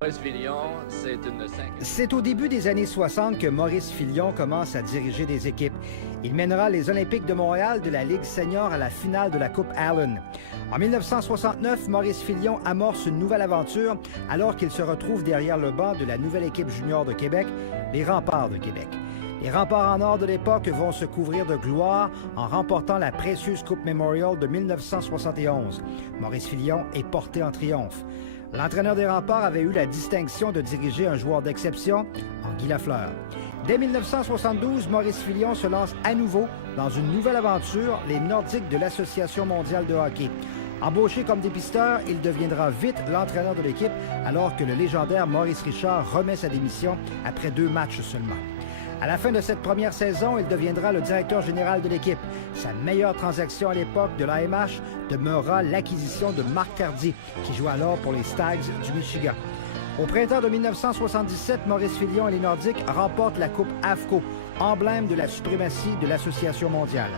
Maurice Filion, C'est au début des années 60 que Maurice Filion commence à diriger des équipes. Il mènera les Olympiques de Montréal de la Ligue senior à la finale de la Coupe Allen. En 1969, Maurice Filion amorce une nouvelle aventure alors qu'il se retrouve derrière le banc de la nouvelle équipe junior de Québec, les Remparts de Québec. Les Remparts en or de l'époque vont se couvrir de gloire en remportant la précieuse Coupe Memorial de 1971. Maurice Filion est porté en triomphe. L'entraîneur des Remparts avait eu la distinction de diriger un joueur d'exception, en Guy Lafleur. Dès 1972, Maurice Filion se lance à nouveau dans une nouvelle aventure, les Nordiques de l'Association mondiale de hockey. Embauché comme dépisteur, il deviendra vite l'entraîneur de l'équipe alors que le légendaire Maurice Richard remet sa démission après 2 matchs seulement. À la fin de cette première saison, il deviendra le directeur général de l'équipe. Sa meilleure transaction à l'époque de l'AMH demeurera l'acquisition de Marc Cardy, qui joue alors pour les Stags du Michigan. Au printemps de 1977, Maurice Filion et les Nordiques remportent la Coupe AFCO, emblème de la suprématie de l'Association mondiale.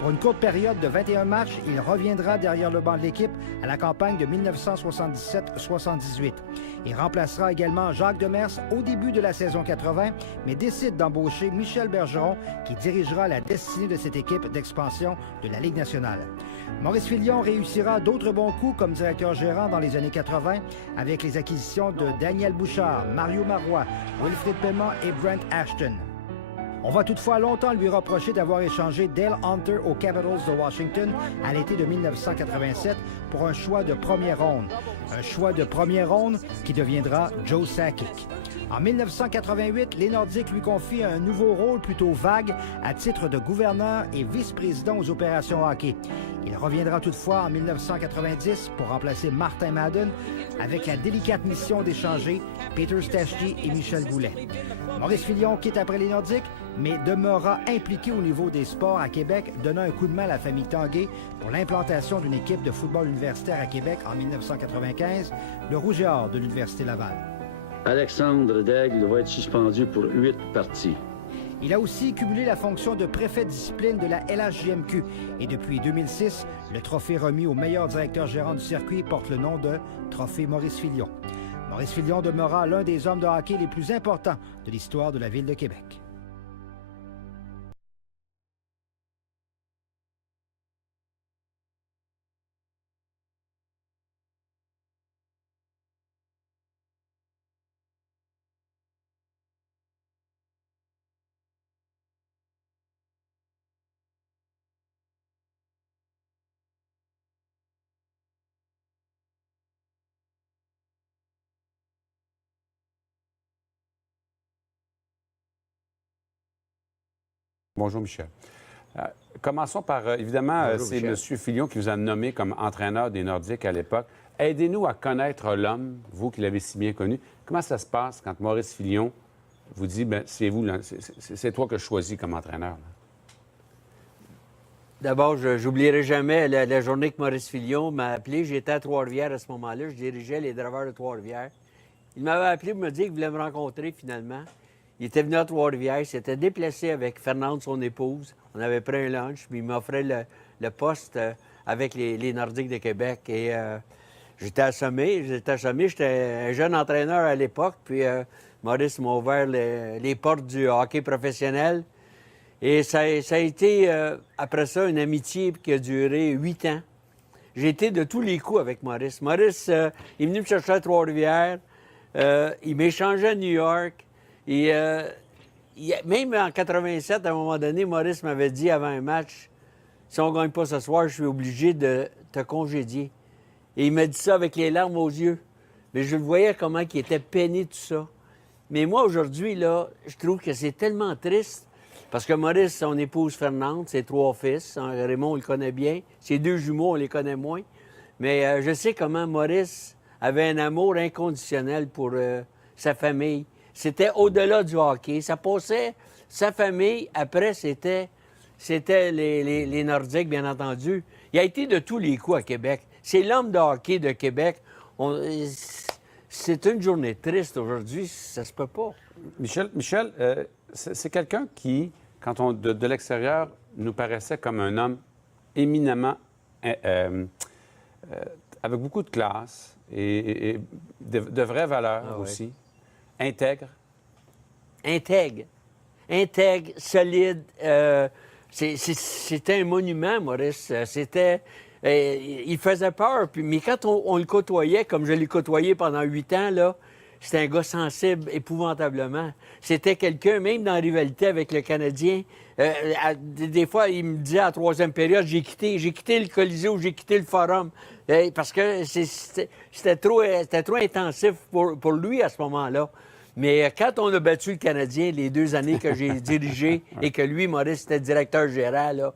Pour une courte période de 21 matchs, il reviendra derrière le banc de l'équipe à la campagne de 1977-78. Il remplacera également Jacques Demers au début de la saison 80, mais décide d'embaucher Michel Bergeron, qui dirigera la destinée de cette équipe d'expansion de la Ligue nationale. Maurice Filion réussira d'autres bons coups comme directeur gérant dans les années 80 avec les acquisitions de Daniel Bouchard, Mario Marois, Wilfrid Paiement et Brent Ashton. On va toutefois longtemps lui reprocher d'avoir échangé Dale Hunter aux Capitals de Washington à l'été de 1987 pour un choix de première ronde. Un choix de première ronde qui deviendra Joe Sakic. En 1988, les Nordiques lui confient un nouveau rôle plutôt vague à titre de gouverneur et vice-président aux opérations hockey. Il reviendra toutefois en 1990 pour remplacer Martin Madden avec la délicate mission d'échanger Peter Stastny et Michel Goulet. Maurice Filion quitte après les Nordiques, mais demeurera impliqué au niveau des sports à Québec, donnant un coup de main à la famille Tanguay pour l'implantation d'une équipe de football universitaire à Québec en 1995, le Rouge et Or de l'Université Laval. Alexandre Daigle va être suspendu pour 8 parties. Il a aussi cumulé la fonction de préfet de discipline de la LHJMQ et depuis 2006, le trophée remis au meilleur directeur gérant du circuit porte le nom de Trophée Maurice Filion. Maurice Filion demeura l'un des hommes de hockey les plus importants de l'histoire de la ville de Québec. Bonjour, Michel. Commençons par, évidemment, c'est M. Filion qui vous a nommé comme entraîneur des Nordiques à l'époque. Aidez-nous à connaître l'homme, vous qui l'avez si bien connu. Comment ça se passe quand Maurice Filion vous dit, bien, c'est vous, c'est toi que je choisis comme entraîneur? D'abord, je n'oublierai jamais la journée que Maurice Filion m'a appelé. J'étais à Trois-Rivières à ce moment-là. Je dirigeais les draveurs de Trois-Rivières. Il m'avait appelé pour me dire qu'il voulait me rencontrer finalement. Il était venu à Trois-Rivières, il s'était déplacé avec Fernande, son épouse. On avait pris un lunch, puis il m'offrait le poste avec les Nordiques de Québec. Et j'étais assommé. J'étais un jeune entraîneur à l'époque, puis Maurice m'a ouvert les portes du hockey professionnel. Et ça a été, après ça, une amitié qui a duré 8 ans. J'ai été de tous les coups avec Maurice. Maurice, il est venu me chercher à Trois-Rivières. Il m'échangeait à New York. Et même en 87, à un moment donné, Maurice m'avait dit avant un match, si on ne gagne pas ce soir, je suis obligé de te congédier. Et il m'a dit ça avec les larmes aux yeux. Mais je le voyais comment il était peiné de tout ça. Mais moi, aujourd'hui, là, je trouve que c'est tellement triste parce que Maurice, son épouse Fernande, ses 3 fils, Raymond, on le connaît bien. Ses 2 jumeaux, on les connaît moins. Mais je sais comment Maurice avait un amour inconditionnel pour sa famille. C'était au-delà du hockey. Ça passait sa famille. Après, c'était les Nordiques, bien entendu. Il a été de tous les coups à Québec. C'est l'homme de hockey de Québec. C'est une journée triste aujourd'hui. Ça se peut pas. Michel, c'est quelqu'un qui, quand on de l'extérieur, nous paraissait comme un homme éminemment avec beaucoup de classe et de vraies valeurs aussi. Intègre. Intègre, solide. C'était un monument, Maurice. C'était... il faisait peur, mais quand on le côtoyait, comme je l'ai côtoyé pendant 8 ans, là, c'était un gars sensible épouvantablement. C'était quelqu'un, même dans la rivalité avec le Canadien, des fois, il me disait à la 3e période, j'ai quitté le Colisée ou j'ai quitté le Forum, parce que c'était trop intensif pour lui à ce moment-là. Mais quand on a battu le Canadien, les 2 années que j'ai dirigé et que lui, Maurice, était directeur gérant, là,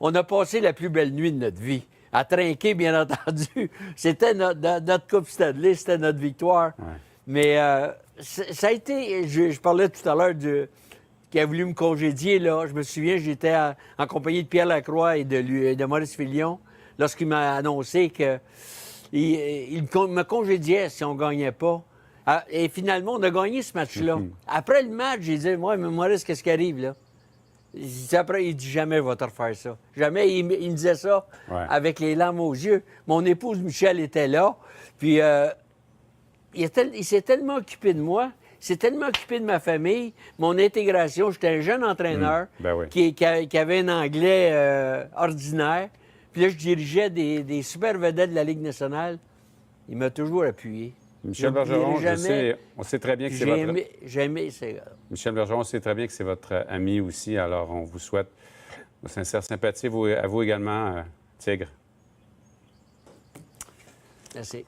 on a passé la plus belle nuit de notre vie. À trinquer, bien entendu. C'était notre Coupe Stanley, c'était notre victoire. Ouais. Mais ça a été... Je parlais tout à l'heure qui a voulu me congédier, là. Je me souviens, j'étais en compagnie de Pierre Lacroix et de Maurice Filion lorsqu'il m'a annoncé qu'il me congédiait si on ne gagnait pas. Et finalement, on a gagné ce match-là. Après le match, j'ai dit, ouais, mais Maurice, qu'est-ce qui arrive, là? Après, il dit jamais, je vais te refaire ça. Jamais, il me disait ça avec les larmes aux yeux. Mon épouse Michel était là, puis il s'est tellement occupé de moi, il s'est tellement occupé de ma famille, mon intégration. J'étais un jeune entraîneur qui avait un anglais ordinaire. Puis là, je dirigeais des super vedettes de la Ligue nationale. Il m'a toujours appuyé. Michel Bergeron, on sait très bien que c'est votre... J'ai aimé ces gars. Michel Bergeron, on sait très bien que c'est votre ami aussi, alors on vous souhaite de sincères sympathies à vous également, Tigre. Merci.